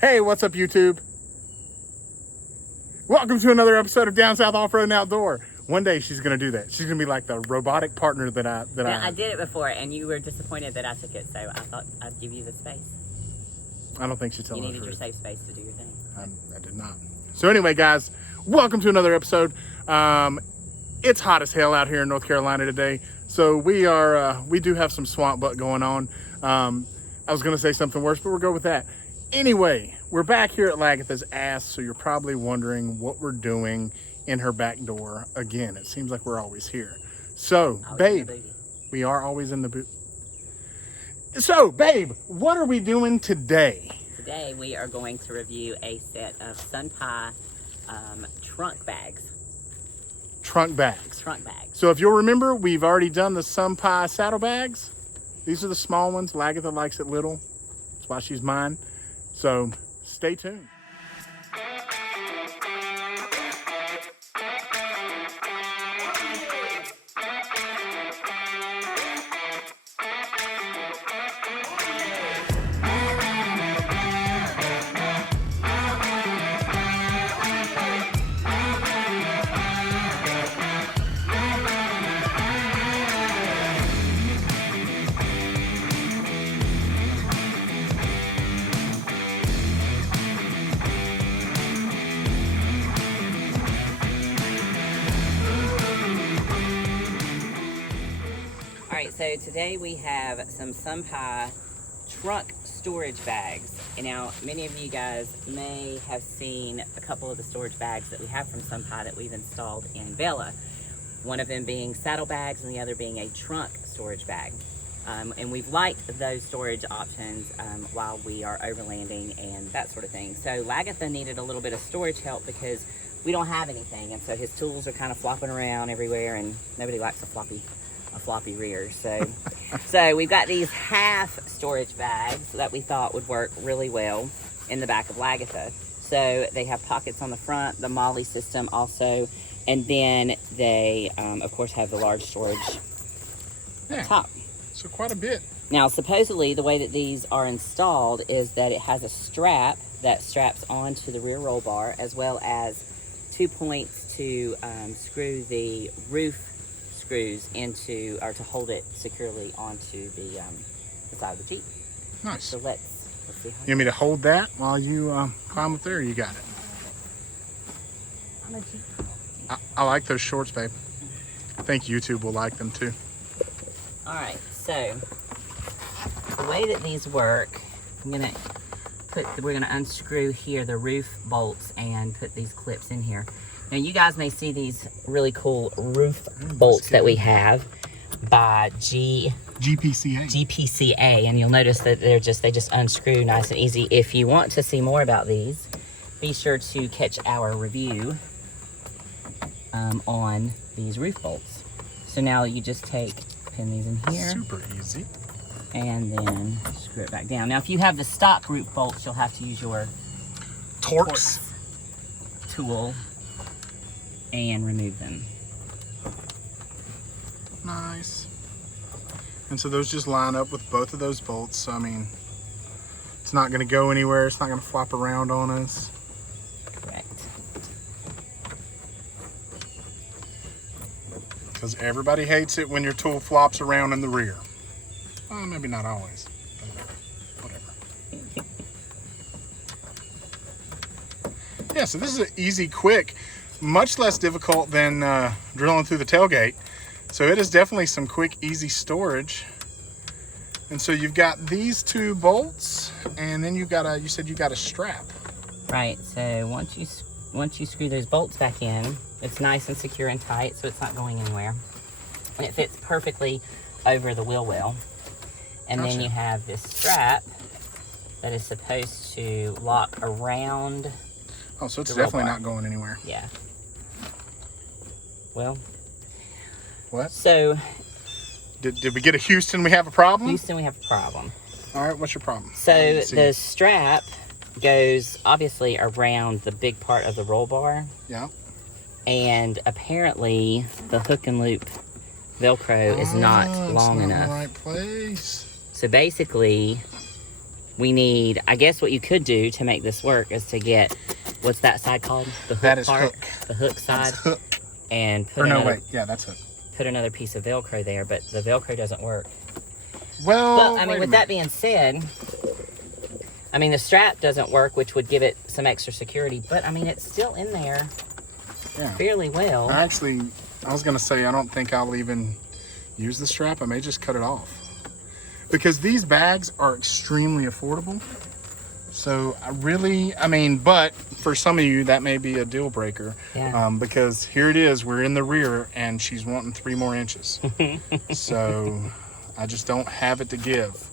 Hey, what's up, YouTube? Welcome to another episode of Down South Off-Road and Outdoor. One day she's gonna do that. She's gonna be like the robotic partner that I did it before, and you were disappointed that I took it, so I thought I'd give you the space. I don't think she's telling You the needed your truth. safe space to do your thing. I did not. So anyway, guys, welcome to another episode. It's hot as hell out here in North Carolina today, so we do have some swamp butt going on. I was gonna say something worse, but we'll go with that. Anyway, we're back here at Lagatha's ass, so you're probably wondering what we're doing in her back door again. It seems like we're always here. So, babe, we are always in the boot. So, babe, what are we doing today? Today we are going to review a set of Sunpie trunk bags. Trunk bags. Trunk bags. So if you'll remember, we've already done the Sunpie saddlebags. These are the small ones. Lagatha likes it little. That's why she's mine. So stay tuned. Alright, so today we have some Sunpie trunk storage bags. And now, many of you guys may have seen a couple of the storage bags that we have from Sunpie that we've installed in Bella. One of them being saddlebags and the other being a trunk storage bag. And we've liked those storage options while we are overlanding and that sort of thing. So Lagatha needed a little bit of storage help because we don't have anything, and so his tools are kind of flopping around everywhere, and nobody likes a floppy rear. So we've got these half storage bags that we thought would work really well in the back of Lagatha. So they have pockets on the front, the Molly system also, and then they of course have the large storage top. So quite a bit. Now supposedly the way that these are installed is that it has a strap that straps onto the rear roll bar, as well as 2 points to screw the roof screws into, or to hold it securely onto the side of the Jeep. Nice. So let's see how You want me to hold that while you climb up there, or you got it? I'm a Jeep. I like those shorts, babe. I think YouTube will like them too. Alright, so the way that these work, we're gonna unscrew here the roof bolts and put these clips in here. Now you guys may see these really cool roof bolts that we have by GPCA, and you'll notice that they just unscrew nice and easy. If you want to see more about these, be sure to catch our review on these roof bolts. So now you just pin these in here. Super easy. And then screw it back down. Now if you have the stock roof bolts, you'll have to use your Torx tool and remove them. Nice. And so those just line up with both of those bolts. So, I mean, it's not going to go anywhere. It's not going to flop around on us. Correct. Because everybody hates it when your tool flops around in the rear. Well, maybe not always. But whatever. Yeah, so this is an easy, quick, much less difficult than drilling through the tailgate. So it is definitely some quick, easy storage. And so you've got these two bolts, and then you said you got a strap. Right, so once you screw those bolts back in, it's nice and secure and tight, so it's not going anywhere. And it fits perfectly over the wheel well. And Gotcha. then you have this strap that is supposed to lock around. Oh, so it's definitely not going anywhere. Yeah. Well. What? So. Did we get a Houston, we have a problem? Houston, we have a problem. All right, what's your problem? So the strap goes obviously around the big part of the roll bar. Yeah. And apparently the hook and loop Velcro is not long enough. In the right place. So basically, we need, I guess what you could do to make this work is to get, what's that side called? The hook That is part? hook. The hook side. That's hook. And put Or no, another, wait. Yeah, that's hook. put another piece of Velcro there, but the Velcro doesn't work. Well, But, I mean, with that being said, I mean, the strap doesn't work, which would give it some extra security, but, I mean, it's still in there fairly well. I was going to say, I don't think I'll even use the strap. I may just cut it off. Because these bags are extremely affordable. So, but for some of you, that may be a deal breaker. Yeah. Because here it is, we're in the rear, and she's wanting 3 more inches. So, I just don't have it to give.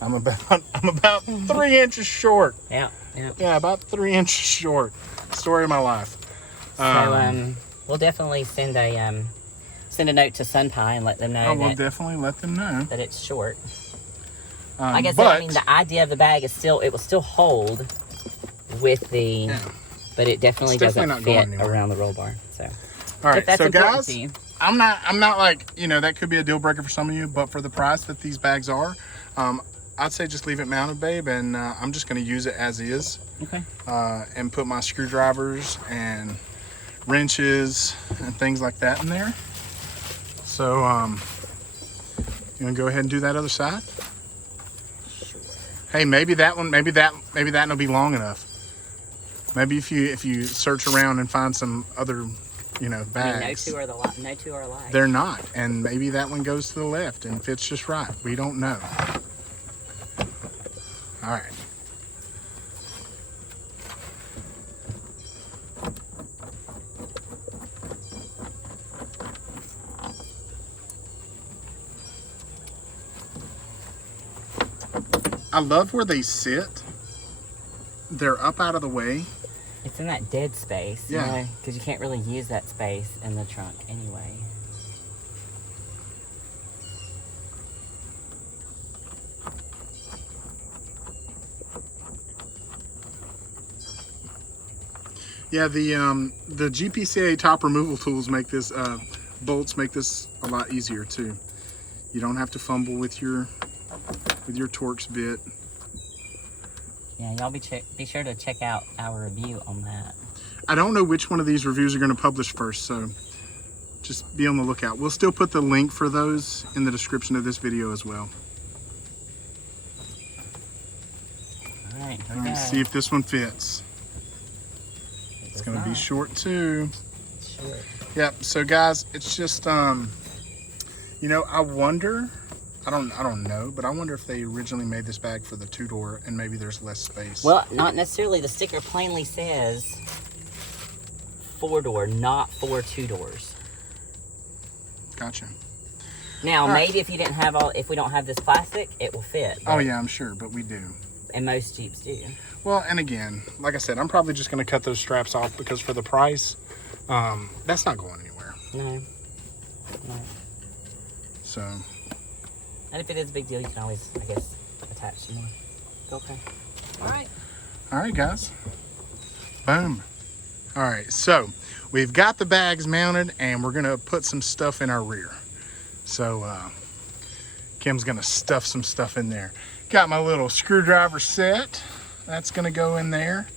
I'm about 3 inches short. Yeah. Yeah, about 3 inches short. Story of my life. So we'll definitely send a note to Sunpie and let them know. I will definitely let them know that it's short. I the idea of the bag is it will still hold with the, but it definitely doesn't fit around the roll bar. So, all right, so guys, I'm not like, that could be a deal breaker for some of you, but for the price that these bags are, I'd say just leave it mounted, babe, and I'm just going to use it as is. Okay. And put my screwdrivers and wrenches and things like that in there. So, you want to go ahead and do that other side? Sure. Hey, maybe that will be long enough. Maybe if you search around and find some other, bags. I mean, no two are alike. They're not, and maybe that one goes to the left and fits just right. We don't know. All right. I love where they sit. They're up out of the way. It's in that dead space, yeah, because you can't really use that space in the trunk anyway. Yeah, the GPCA top removal tools make this bolts make this a lot easier too. You don't have to fumble with your Torx bit. Yeah, y'all be sure to check out our review on that. I don't know which one of these reviews are going to publish first, so just be on the lookout. We'll still put the link for those in the description of this video as well. All right, All right, see if this one fits. It's going to be short too. Short. Yep. So guys, it's just I wonder. I don't know, but I wonder if they originally made this bag for the 2-door and maybe there's less space. Well, not necessarily. The sticker plainly says 4-door, not 4 2-doors. Gotcha. Now, maybe if we don't have this plastic, it will fit. Oh yeah, I'm sure, but we do. And most Jeeps do. Well, and again, like I said, I'm probably just going to cut those straps off because for the price, that's not going anywhere. No. So. And if it is a big deal, you can always, I guess, attach some more. Okay. All right. All right, guys. Boom. All right, so we've got the bags mounted and we're going to put some stuff in our rear. So Kim's going to stuff some stuff in there. Got my little screwdriver set. That's going to go in there.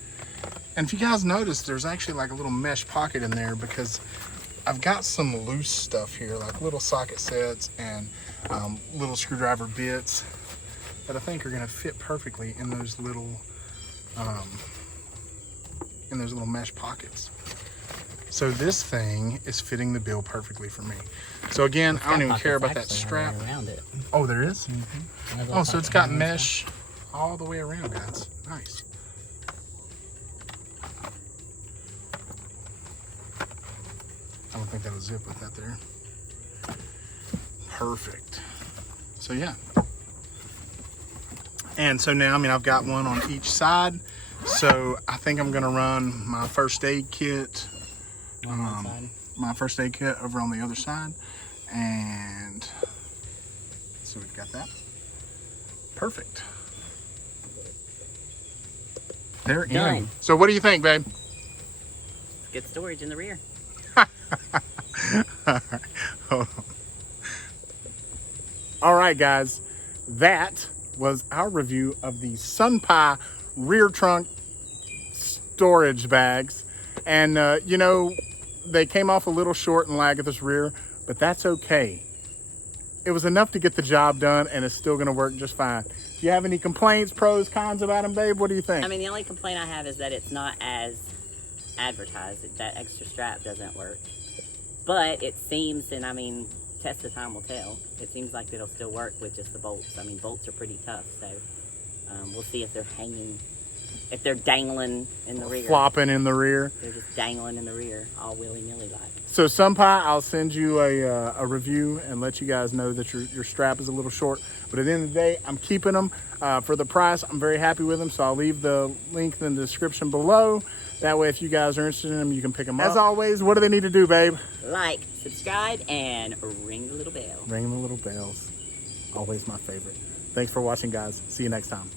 And if you guys notice, there's actually like a little mesh pocket in there because I've got some loose stuff here, like little socket sets and little screwdriver bits that I think are going to fit perfectly in those little mesh pockets. So this thing is fitting the bill perfectly for me. So again, I don't even care about that strap. Around it. Oh, there is? Mm-hmm. Oh, so it's got mesh all the way around, guys. Nice. I don't think that'll zip with that there. Perfect. So yeah. And so now, I've got one on each side. So I think I'm gonna run my first aid kit. My first aid kit over on the other side. And so we've got that. Perfect. They're in. So what do you think, babe? Good storage in the rear. All right. Hold on. All right, guys. That was our review of the Sunpie rear trunk storage bags. And, you know, they came off a little short in Lagatha's rear, but that's okay. It was enough to get the job done, and it's still going to work just fine. Do you have any complaints, pros, cons about them, babe? What do you think? I mean, the only complaint I have is that it's not as advertised. That extra strap doesn't work. But it seems, and I mean, test of time will tell. It seems like it'll still work with just the bolts. I mean, bolts are pretty tough, so we'll see if they're hanging, if they're dangling in the rear. Flopping in the rear. They're just dangling in the rear, all willy-nilly like. So Sunpie, I'll send you a review and let you guys know that your strap is a little short. But at the end of the day, I'm keeping them for the price. I'm very happy with them. So I'll leave the link in the description below. That way, if you guys are interested in them, you can pick them up. As always, what do they need to do, babe? Like, subscribe, and ring the little bell. Ring the little bells. Always my favorite. Thanks for watching, guys. See you next time.